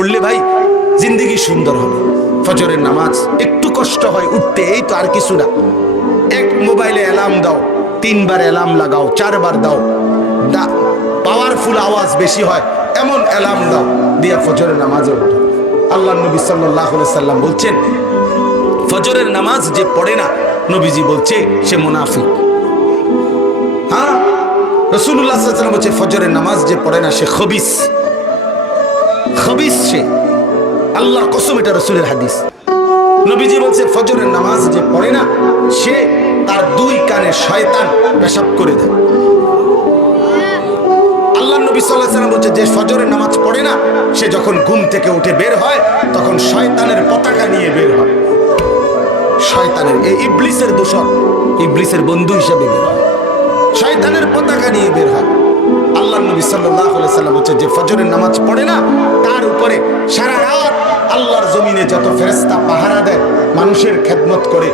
পড়লে ভাই জিন্দগি সুন্দর হবে। ফজরের নামাজ একটু কষ্ট হয় উঠতে, এই তো আর কিছু না। এক মোবাইলে অ্যালার্ম দাও, 3 বার অ্যালার্ম লাগাও, 4 বার দাও, পাওয়ারফুল আওয়াজ বেশি হয় এমন অ্যালার্ম দাও, দিয়া ফজরের নামাজে ওঠো। আল্লাহ নবী সাল্লাল্লাহু আলাইহি সাল্লাম বলছেন, ফজরের নামাজ যে পড়ে না, নবীজি বলছে সে মুনাফিক। হ্যাঁ, রাসূলুল্লাহ সাল্লাল্লাহু আলাইহি সাল্লাম বলছে ফজরের নামাজ যে পড়ে না সে খবিস। খবিস সে, আল্লাহর কসম, এটা রাসূলের হাদিস। নবীজি বলছে ফজরের নামাজ যে পড়ে না সে, তার 2 কানে শয়তান পেশাব করে দেয়। আল্লাহ নবী সাল্লাল্লাহু আলাইহি সাল্লাম বলছে যে ফজরের নামাজ পড়ে না সে যখন ঘুম থেকে উঠে বের হয় তখন শয়তানের পতাকা নিয়ে বের হয়। শয়তানের, এই ইবলিসের দোসর, ইবলিসের বন্ধু হিসেবে বের হয়, শয়তানের পতাকা নিয়ে বের হয়। আল্লাহ নবী সাল্লাল্লাহু আলাইহি সাল্লাম বলছে যে ফজরের নামাজ পড়ে না তার উপরে সারা রাত আল্লাহর জমিনে যত ফেরেশতা পাহারা দেয়, মানুষের খেদমত করে,